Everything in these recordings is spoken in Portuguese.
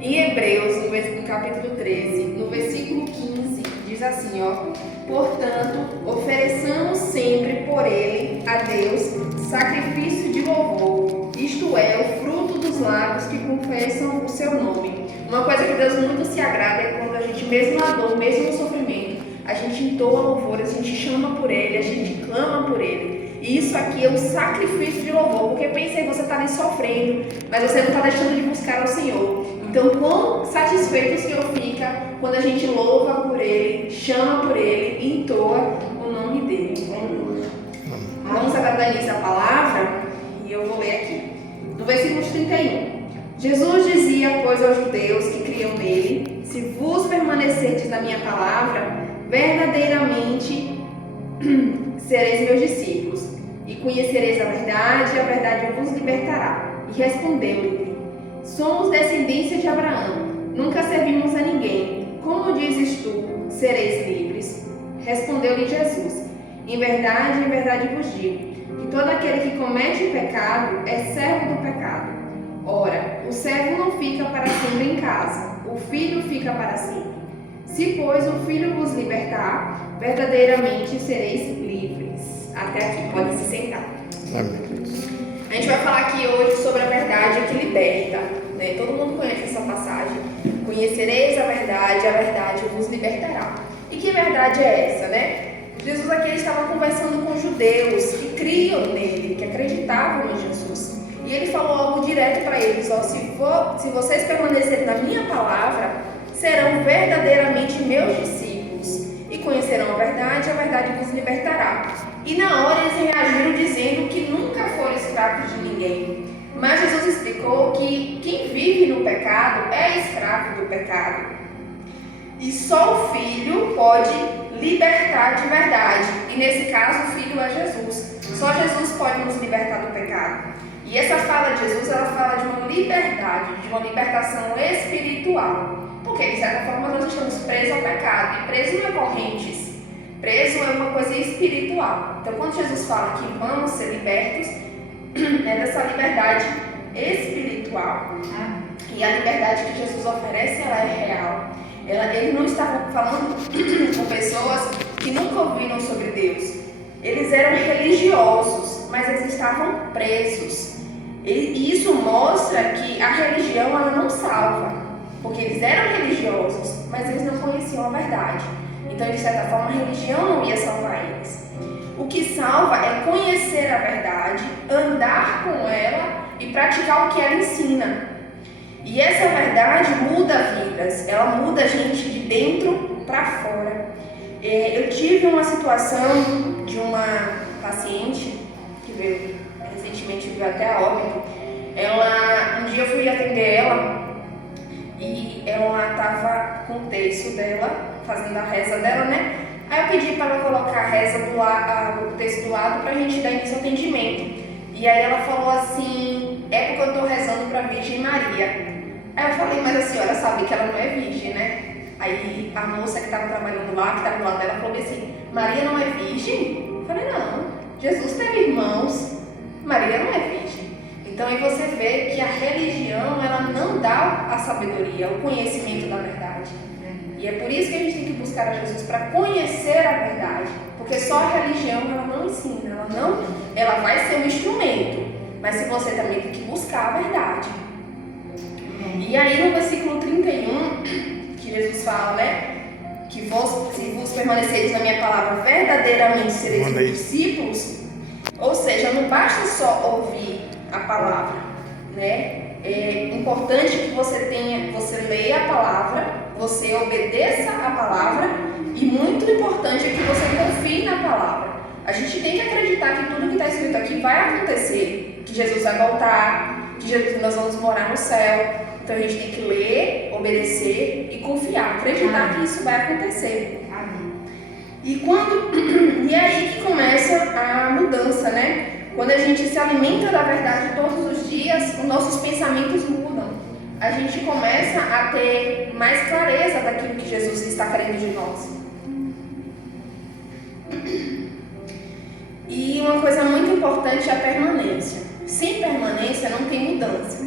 Em Hebreus, no capítulo 13, no versículo 15, diz assim, ó: portanto, ofereçamos sempre por ele a Deus sacrifício de louvor, isto é, o fruto dos lábios que confessam o seu nome. Uma coisa que Deus muito se agrada é quando a gente, mesmo na dor, mesmo no sofrimento, a gente entoa louvor, a gente chama por ele, a gente clama por ele. E isso aqui é um sacrifício de louvor, porque pensei, você está ali sofrendo, mas você não está deixando de buscar ao Senhor. Então, quão satisfeito o Senhor fica quando a gente louva por ele, chama por ele e entoa o nome dele. Vamos agora dar início à palavra e eu vou ler aqui. No versículo 31. Jesus dizia, pois, aos judeus que criam nele: se vos permanecerdes na minha palavra, verdadeiramente sereis meus discípulos, e conhecereis a verdade, e a verdade vos libertará. E respondeu-lhe: somos descendência de Abraão, nunca servimos a ninguém. Como dizes tu, sereis livres? Respondeu-lhe Jesus: em verdade vos digo, que todo aquele que comete pecado é servo do pecado. Ora, o servo não fica para sempre em casa, o filho fica para sempre. Se, pois, o filho vos libertar, verdadeiramente sereis livres. Até aqui, podem se sentar. Amém. A gente vai falar aqui hoje sobre a verdade que liberta, né? Todo mundo conhece essa passagem. Conhecereis a verdade vos libertará. E que verdade é essa, né? Jesus aqui estava conversando com judeus que criam nele, que acreditavam em Jesus. E ele falou algo direto para eles, ó: se vocês permanecerem na minha palavra, serão verdadeiramente meus discípulos e conhecerão a verdade vos libertará. E na hora eles reagiram dizendo que nunca foram escravos de ninguém. Mas Jesus explicou que quem vive no pecado é escravo do pecado. E só o Filho pode libertar de verdade. E nesse caso o Filho é Jesus. Só Jesus pode nos libertar do pecado. E essa fala de Jesus, ela fala de uma liberdade, de uma libertação espiritual. Porque, de certa forma, nós estamos presos ao pecado. E preso não é correntes. Preso é uma coisa espiritual. Então, quando Jesus fala que vamos ser libertos, é dessa liberdade espiritual. E a liberdade que Jesus oferece, ela é real. Ele não estava falando com pessoas que nunca ouviram sobre Deus. Eles eram religiosos, mas eles estavam presos. E isso mostra que a religião, ela não salva. Porque eles eram religiosos, mas eles não conheciam a verdade. Então, de certa forma, a religião não ia salvar eles. O que salva é conhecer a verdade, andar com ela e praticar o que ela ensina. E essa verdade muda vidas, ela muda a gente de dentro para fora. Eu tive uma situação de uma paciente que veio recentemente, veio até a óbito. Um dia eu fui atender ela e ela estava com o texto dela, fazendo a reza dela, né? Aí eu pedi para ela colocar a reza o texto do lado para a gente dar início ao atendimento. E aí ela falou assim: é porque eu estou rezando para a Virgem Maria. Aí eu falei: mas a senhora sabe que ela não é virgem, né? Aí a moça que estava trabalhando lá, que estava do lado dela, falou assim: Maria não é virgem? Eu falei: não, Jesus teve irmãos, Maria não é virgem. Então aí você vê que a religião, ela não dá a sabedoria, o conhecimento da verdade. E é por isso que a gente tem que buscar a Jesus, para conhecer a verdade. Porque só a religião, ela não ensina, ela vai ser um instrumento. Mas se você também tem que buscar a verdade. E aí no versículo 31, que Jesus fala, né? Que se vos permaneceres na minha palavra, verdadeiramente sereis meus discípulos. Ou seja, não basta só ouvir a palavra, né? É importante que você leia a palavra, você obedeça a palavra, e muito importante é que você confie na palavra. A gente tem que acreditar que tudo que está escrito aqui vai acontecer, que Jesus vai voltar, que nós vamos morar no céu. Então a gente tem que ler, obedecer e confiar, acreditar que isso vai acontecer. E é aí que começa a mudança, né? Quando a gente se alimenta da verdade todos os dias, os nossos pensamentos mudam. A gente começa a ter mais clareza daquilo que Jesus está querendo de nós. E uma coisa muito importante é a permanência. Sem permanência não tem mudança.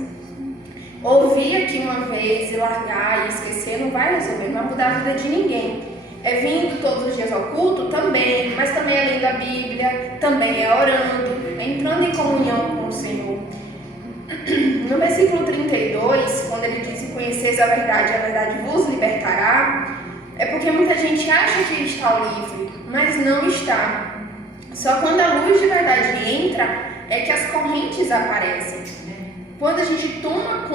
Ouvir aqui uma vez e largar e esquecer não vai resolver, não vai mudar a vida de ninguém. É vindo todos os dias ao culto? Também, mas também é lendo a Bíblia, também é orando, é entrando em comunhão com o Senhor. No versículo 32, quando ele diz: conheceis a verdade vos libertará, é porque muita gente acha que está livre, mas não está. Só quando a luz de verdade entra, é que as correntes aparecem. Quando a gente toma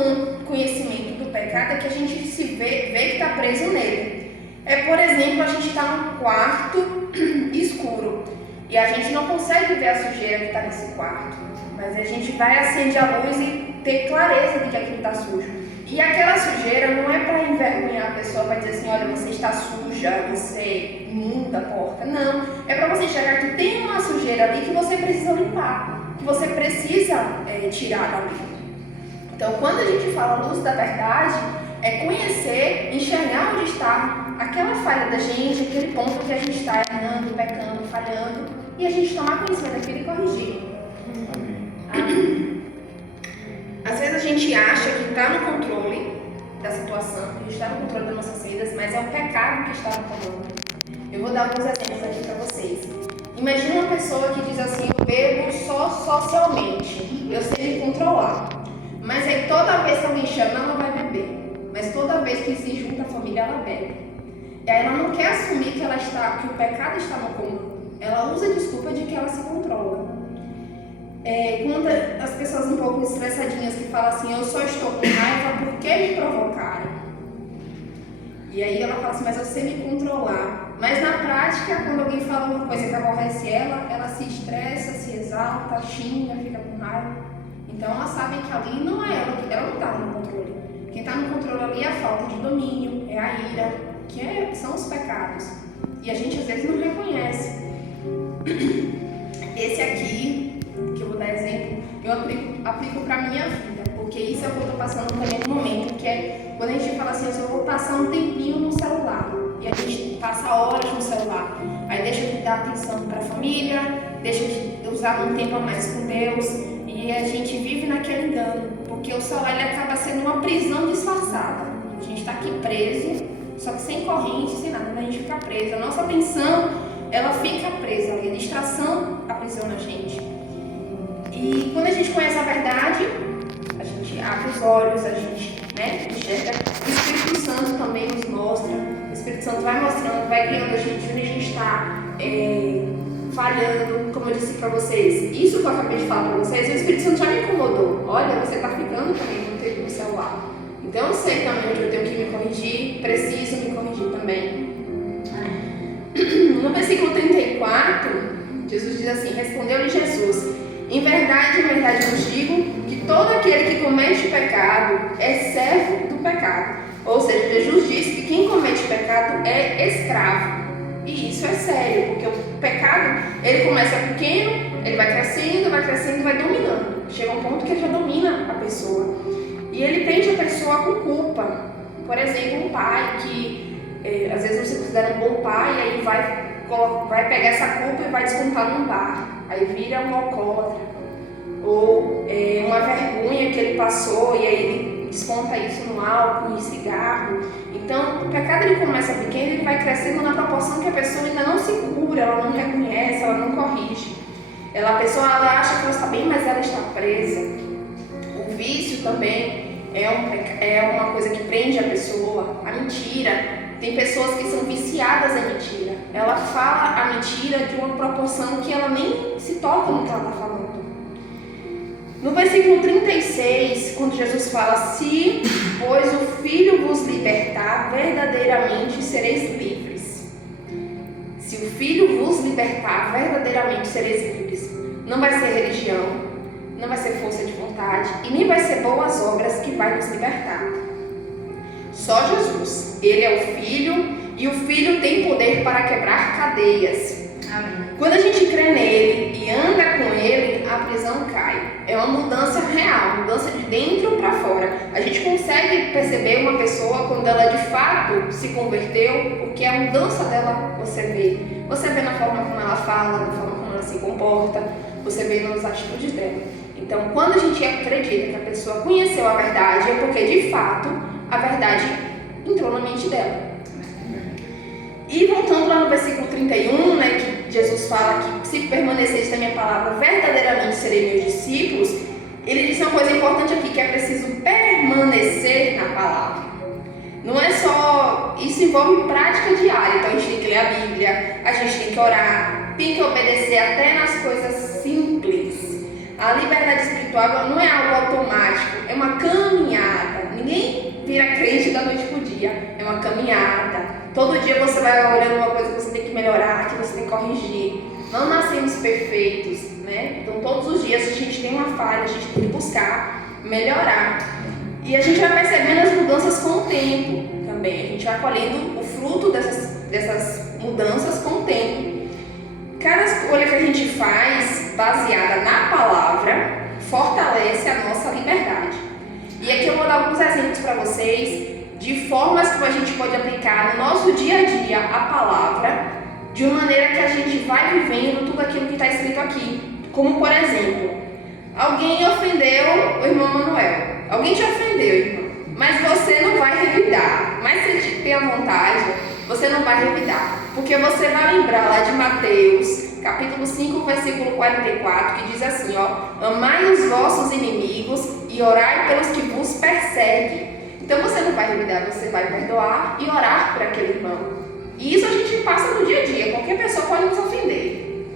conhecimento do pecado, é que a gente se vê que está preso nele. É, por exemplo, a gente está num quarto escuro e a gente não consegue ver a sujeira que está nesse quarto, mas a gente vai acender a luz e ter clareza de que aquilo está sujo. E aquela sujeira não é para envergonhar a pessoa, para dizer assim: olha, você está suja, você é imunda, porca. Não, é para você enxergar que tem uma sujeira ali que você precisa limpar, que você precisa tirar dali. Então, quando a gente fala luz da verdade, é conhecer, enxergar onde está aquela falha da gente, aquele ponto que a gente está errando, pecando, falhando, e a gente tomar conhecimento daquilo e corrigir. Amém. Às vezes a gente acha que está no controle da situação, que a gente está no controle das nossas vidas, mas é o pecado que está no comando. Eu vou dar alguns exemplos aqui para vocês. Imagina uma pessoa que diz assim: eu bebo só socialmente, eu sei me controlar. Mas aí toda vez que alguém chama, ela vai beber. Mas toda vez que se junta a família, ela bebe. E aí ela não quer assumir que o pecado está no comando. Ela usa a desculpa de que ela se controla. Quando as pessoas um pouco estressadinhas que falam assim: eu só estou com raiva porque me provocaram. E aí ela fala assim: mas eu sei me controlar. Mas na prática, quando alguém fala uma coisa que aborrece ela se estressa, se exalta, xinga, fica com raiva. Então ela sabe que ali não é ela não está no controle. Quem está no controle ali é a falta de domínio, é a ira, são os pecados. E a gente às vezes não reconhece. Esse aqui, que eu vou dar exemplo, eu aplico para a minha vida, porque isso é o que eu estou passando também no momento, que é quando a gente fala assim: eu vou passar um tempinho no celular, e a gente passa horas no celular, aí deixa de dar atenção para a família, deixa de usar um tempo a mais com Deus, e a gente vive naquele engano, porque o celular ele acaba sendo uma prisão disfarçada. A gente está aqui preso, só que sem corrente, sem nada, a gente fica preso. A nossa atenção, ela fica presa, a distração aprisiona a gente. E quando a gente conhece a verdade, a gente abre os olhos, a gente enxerga. O Espírito Santo também nos mostra, o Espírito Santo vai mostrando, vai guiando a gente onde a gente está falhando. Como eu disse para vocês, isso que eu acabei de falar para vocês, o Espírito Santo já me incomodou. Olha, você está ficando também muito tempo no celular. Então eu sei também onde eu tenho que me corrigir, preciso me corrigir também. No versículo 34, Jesus diz assim: respondeu-lhe Jesus: em verdade vos digo que todo aquele que comete pecado é servo do pecado. Ou seja, Jesus disse que quem comete pecado é escravo. E isso é sério, porque o pecado, ele começa pequeno, ele vai crescendo, vai dominando. Chega um ponto que ele já domina a pessoa. E ele prende a pessoa com culpa. Por exemplo, um pai que às vezes você considera um bom pai, e aí vai pegar essa culpa e vai descontar num bar. Aí vira um alcoólatra. Ou uma vergonha que ele passou e aí ele desconta isso no álcool, no cigarro. Então, o pecado ele começa pequeno e ele vai crescendo na proporção que a pessoa ainda não se cura, ela não reconhece, ela não corrige. A pessoa ela acha que ela está bem, mas ela está presa. O vício também é uma coisa que prende a pessoa. A mentira. Tem pessoas que são viciadas em mentira. Ela fala a mentira de uma proporção que ela nem se toca no que ela está falando. No versículo 36, quando Jesus fala: se, pois, o Filho vos libertar, verdadeiramente sereis livres. Se o Filho vos libertar, verdadeiramente sereis livres. Não vai ser religião, não vai ser força de vontade, e nem vai ser boas obras que vai nos libertar. Só Jesus. Ele é o Filho, e o Filho tem poder para quebrar cadeias. Amém. Quando a gente crê nele e anda com ele, a prisão cai. É uma mudança real, mudança de dentro para fora. A gente consegue perceber uma pessoa quando ela de fato se converteu, porque a mudança dela você vê. Você vê na forma como ela fala, na forma como ela se comporta, você vê nas atitudes dela. Então, quando a gente acredita que a pessoa conheceu a verdade, é porque, de fato, a verdade entrou na mente dela. E voltando lá no versículo 31, né, que Jesus fala que se permaneceres na minha palavra, verdadeiramente serei meus discípulos, ele disse uma coisa importante aqui, que é preciso permanecer na palavra. Não é só... Isso envolve prática diária, então a gente tem que ler a Bíblia, a gente tem que orar, tem que obedecer até nas coisas simples. A liberdade espiritual não é algo automático, é uma caminhada. Ninguém vira crente da noite pro dia, é uma caminhada. Todo dia você vai olhando uma coisa que você tem que melhorar, que você tem que corrigir. Não nascemos perfeitos, né? Então todos os dias a gente tem uma falha, a gente tem que buscar melhorar. E a gente vai percebendo as mudanças com o tempo também. A gente vai colhendo o fruto dessas mudanças com o tempo. Cada escolha que a gente faz, baseada na palavra, fortalece a nossa liberdade. E aqui eu vou dar alguns exemplos para vocês de formas que a gente pode aplicar no nosso dia a dia a palavra, de uma maneira que a gente vai vivendo tudo aquilo que está escrito aqui. Como, por exemplo, alguém ofendeu o irmão Manuel. Alguém te ofendeu, irmão, mas você não vai revidar. Mas se tem a vontade, você não vai revidar. Porque você vai lembrar lá de Mateus, capítulo 5, versículo 44, que diz assim, ó: amai os vossos inimigos e orai pelos que vos perseguem. Então você não vai revidar, você vai perdoar e orar por aquele irmão. E isso a gente passa no dia a dia, qualquer pessoa pode nos ofender.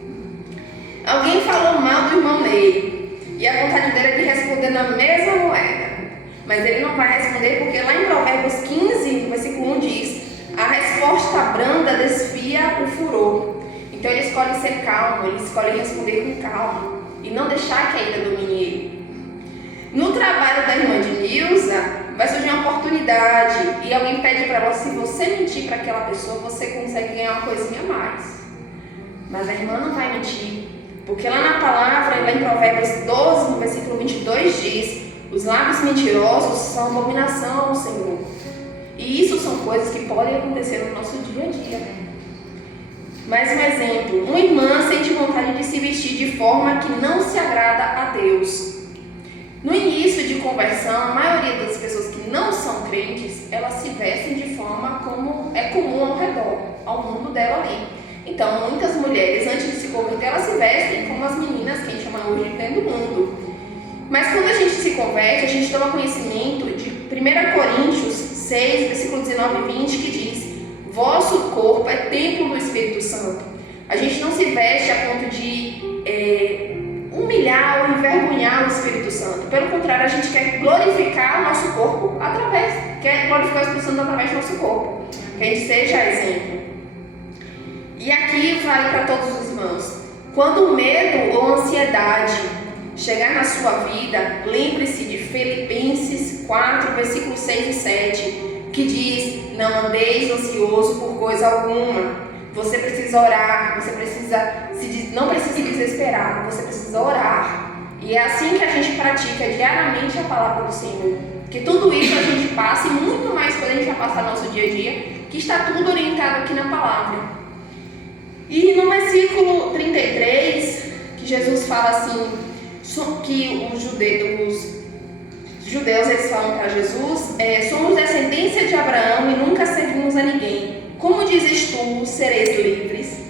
Alguém falou mal do irmão Ney, e a vontade dele é de responder na mesma moeda. Mas ele não vai responder porque lá em Provérbios 15, versículo 1 diz: a resposta branda desfia o furor. Então ele escolhe ser calmo, ele escolhe responder com calma e não deixar que a ira domine ele. No trabalho da irmã de Nilza, vai surgir uma oportunidade e alguém pede para você, se você mentir para aquela pessoa, você consegue ganhar uma coisinha a mais. Mas a irmã não vai mentir, porque lá na palavra, lá em Provérbios 12, no versículo 22 diz: os lábios mentirosos são abominação ao Senhor. E isso são coisas que podem acontecer no nosso dia a dia. Mais um exemplo: uma irmã sente vontade de se vestir de forma que não se agrada a Deus. No início de conversão, a maioria das pessoas que não são crentes, elas se vestem de forma como é comum ao redor, ao mundo dela ali. Então, muitas mulheres, antes de se converter, elas se vestem como as meninas que a gente chama hoje de do mundo. Mas quando a gente se converte, a gente toma conhecimento de 1 Coríntios 6, versículo 19 e 20, que diz: vosso corpo é templo do Espírito Santo. A gente não se veste a ponto de humilhar ou envergonhar o Espírito Santo. Pelo contrário, a gente quer glorificar o nosso corpo quer glorificar o Espírito Santo através do nosso corpo. Que a gente seja exemplo. E aqui vale para todos os irmãos. Quando o medo ou ansiedade chegar na sua vida, lembre-se de Filipenses 4, versículos 6 e 7, que diz: não andeis ansioso por coisa alguma. Você precisa orar, não precisa se desesperar, você precisa orar. E é assim que a gente pratica diariamente a palavra do Senhor. Que tudo isso a gente passa, e muito mais quando a gente vai passar nosso dia a dia, que está tudo orientado aqui na palavra. E no versículo 33, que Jesus fala assim, que os judeus eles falam para Jesus: somos descendência de Abraão e nunca servimos a ninguém. Como dizes tu, sereis livres?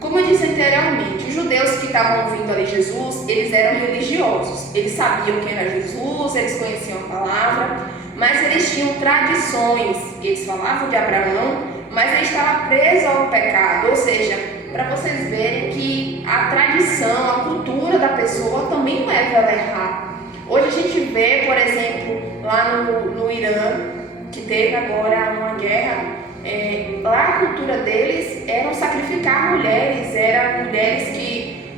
Como eu disse anteriormente, os judeus que estavam ouvindo ali Jesus, eles eram religiosos. Eles sabiam quem era Jesus, eles conheciam a palavra, mas eles tinham tradições. Eles falavam de Abraão, mas ele estava preso ao pecado. Ou seja, para vocês verem que a tradição, a cultura da pessoa também leva ela a errar. Hoje a gente vê, por exemplo, lá no Irã, que teve agora uma guerra, lá a cultura deles era sacrificar mulheres, eram mulheres que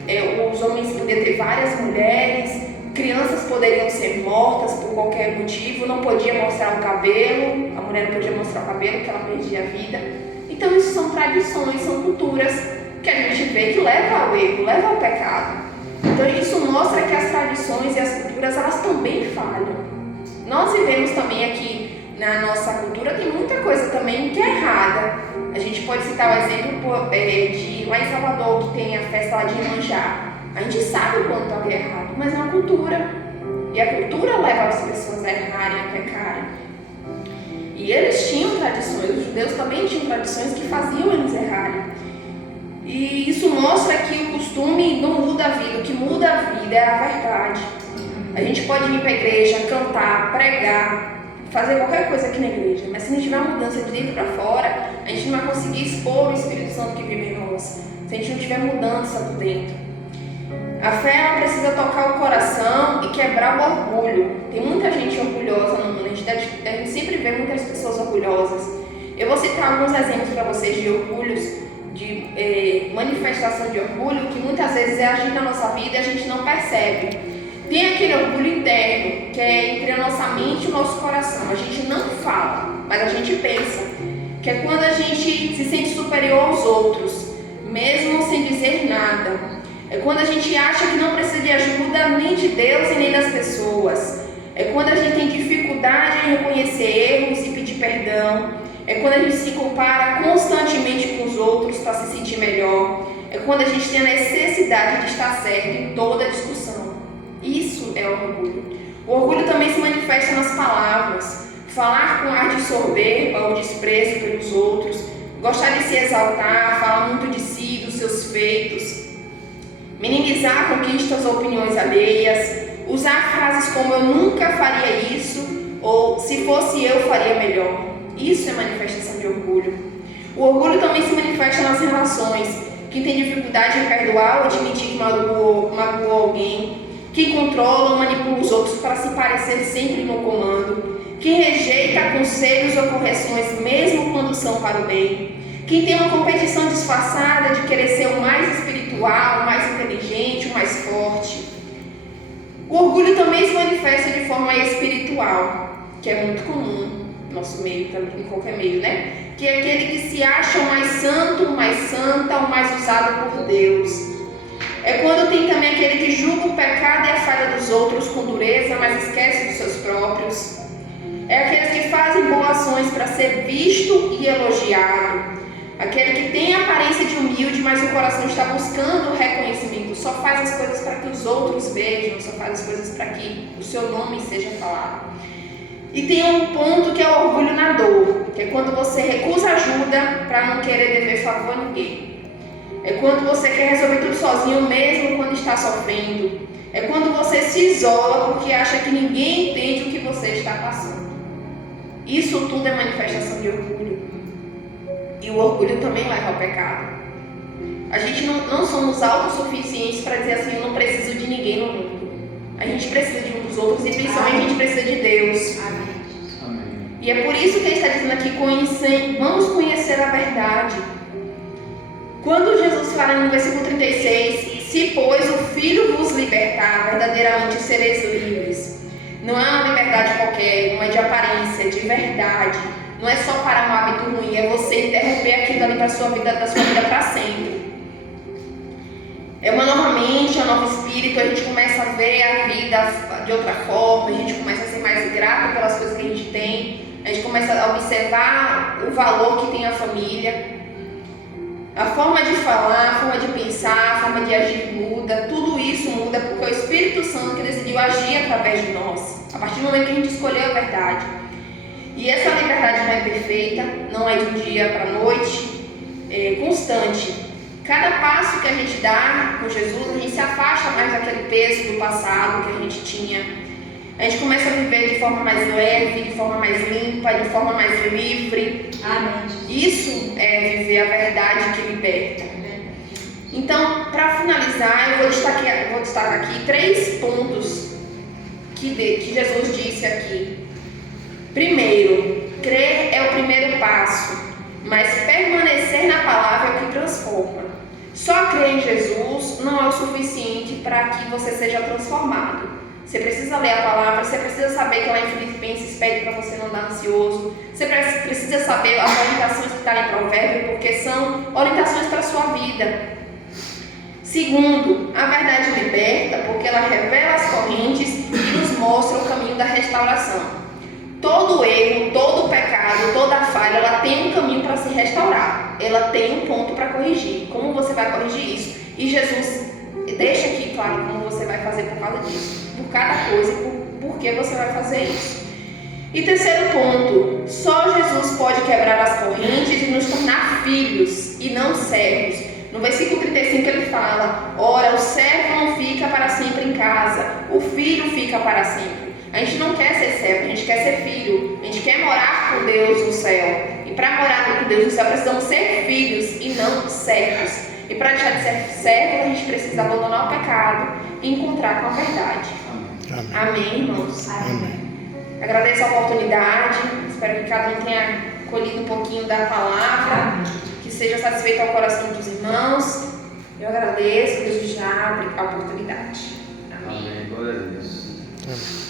os homens podiam ter várias mulheres, crianças poderiam ser mortas por qualquer motivo, não podia mostrar o cabelo, a mulher não podia mostrar o cabelo porque ela perdia a vida. Então isso são tradições, são culturas que a gente vê que leva ao erro, leva ao pecado. Então isso mostra que as tradições e as culturas, elas também falham. Nós vivemos também aqui na nossa cultura, tem muita coisa também que é errada. A gente pode citar o exemplo de lá em Salvador, que tem a festa lá de Iemanjá. A gente sabe quando algo é errado, mas é uma cultura. E a cultura leva as pessoas a errarem, a pecarem. E eles tinham tradições, os judeus também tinham tradições que faziam eles errarem. E isso mostra que o costume não muda a vida, o que muda a vida é a verdade. A gente pode ir para a igreja, cantar, pregar, fazer qualquer coisa aqui na igreja, mas se não tiver mudança de dentro para fora, a gente não vai conseguir expor o Espírito Santo que vive em nós, se a gente não tiver mudança por dentro. A fé ela precisa tocar o coração e quebrar o orgulho. Tem muita gente orgulhosa no mundo, a gente sempre vê muitas pessoas orgulhosas. Eu vou citar alguns exemplos para vocês de orgulhos, de manifestação de orgulho, que muitas vezes é agir na nossa vida e a gente não percebe. Tem aquele orgulho interno, que é entre a nossa mente e o nosso coração. A gente não fala, mas a gente pensa. Que é quando a gente se sente superior aos outros, mesmo sem dizer nada. É quando a gente acha que não precisa de ajuda nem de Deus e nem das pessoas. É quando a gente tem dificuldade em reconhecer erros e pedir perdão. É quando a gente se compara constantemente com os outros para se sentir melhor. É quando a gente tem a necessidade de estar certo em toda a discussão. Isso é orgulho. O orgulho também se manifesta nas palavras. Falar com ar de soberba ou desprezo pelos outros. Gostar de se exaltar, falar muito de si, dos seus feitos. Minimizar conquistas ou opiniões alheias, usar frases como eu nunca faria isso ou se fosse eu faria melhor. Isso é manifestação de orgulho. O orgulho também se manifesta nas relações. Quem tem dificuldade em perdoar ou admitir que magoou alguém, quem controla ou manipula os outros para se parecer sempre no comando, quem rejeita conselhos ou correções mesmo quando são para o bem, quem tem uma competição disfarçada de querer ser o mais espiritual, o mais inteligente, o mais forte. O orgulho também se manifesta de forma espiritual, que é muito comum no nosso meio, em qualquer meio, né? Que é aquele que se acha o mais santo, o mais santa, o mais usado por Deus. É quando tem também aquele que julga o pecado e a falha dos outros com dureza, mas esquece dos seus próprios. É aqueles que fazem boas ações para ser visto e elogiado. Aquele que tem a aparência de humilde, mas o coração está buscando o reconhecimento. Só faz as coisas para que os outros vejam, só faz as coisas para que o seu nome seja falado. E tem um ponto que é o orgulho na dor, que é quando você recusa ajuda para não querer dever favor a ninguém. É quando você quer resolver tudo sozinho, mesmo quando está sofrendo. É quando você se isola porque acha que ninguém entende o que você está passando. Isso tudo é manifestação de orgulho. E o orgulho também leva ao pecado. A gente não somos autossuficientes para dizer assim, eu não preciso de ninguém no mundo. A gente precisa de um dos outros e principalmente a gente precisa de Deus. Amém. E é por isso que ele está dizendo aqui, vamos conhecer a verdade. Quando Jesus fala no versículo 36, se pois o Filho vos libertar, verdadeiramente sereis livres. Não é uma liberdade qualquer, não é de aparência, é de verdade. Não é só para um hábito ruim, é você interromper aquilo ali da sua vida para sempre. É uma nova mente, é um novo espírito, a gente começa a ver a vida de outra forma, a gente começa a ser mais grato pelas coisas que a gente tem, a gente começa a observar o valor que tem a família. A forma de falar, a forma de pensar, a forma de agir muda, tudo isso muda porque é o Espírito Santo que decidiu agir através de nós, a partir do momento que a gente escolheu a verdade. E essa liberdade não é perfeita, não é de um dia para a noite, é constante. Cada passo que a gente dá com Jesus, a gente se afasta mais daquele peso do passado que a gente tinha. A gente começa a viver de forma mais leve, de forma mais limpa, de forma mais livre. Amém. Isso é viver a verdade que liberta. Então, para finalizar, eu vou destacar aqui 3 pontos que Jesus disse aqui. Primeiro, crer é o primeiro passo, mas permanecer na palavra é o que transforma. Só crer em Jesus não é o suficiente para que você seja transformado. Você precisa ler a palavra, você precisa saber que lá em Filipenses pede para você não andar ansioso. Você precisa saber as orientações que estão em Provérbio, porque são orientações para a sua vida. Segundo, a verdade liberta, porque ela revela as correntes e nos mostra o caminho da restauração. Todo erro, todo pecado, toda falha, ela tem um caminho para se restaurar. Ela tem um ponto para corrigir. Como você vai corrigir isso? E Jesus deixa aqui claro como você vai fazer por causa disso, por cada coisa e por que você vai fazer isso. E terceiro ponto, só Jesus pode quebrar as correntes e nos tornar filhos e não servos. No versículo 35 ele fala: ora, o servo não fica para sempre em casa, o filho fica para sempre. A gente não quer ser servo, a gente quer ser filho, a gente quer morar com Deus no céu. E para morar com Deus no céu precisamos ser filhos e não servos. E para deixar de ser servo, a gente precisa abandonar o pecado e encontrar com a verdade. Amém. Amém, irmãos? Amém. Agradeço a oportunidade, espero que cada um tenha colhido um pouquinho da palavra, que seja satisfeito ao coração dos irmãos. Eu agradeço, Deus já abre a oportunidade. Amém. Amém. Glória a Deus. Amém.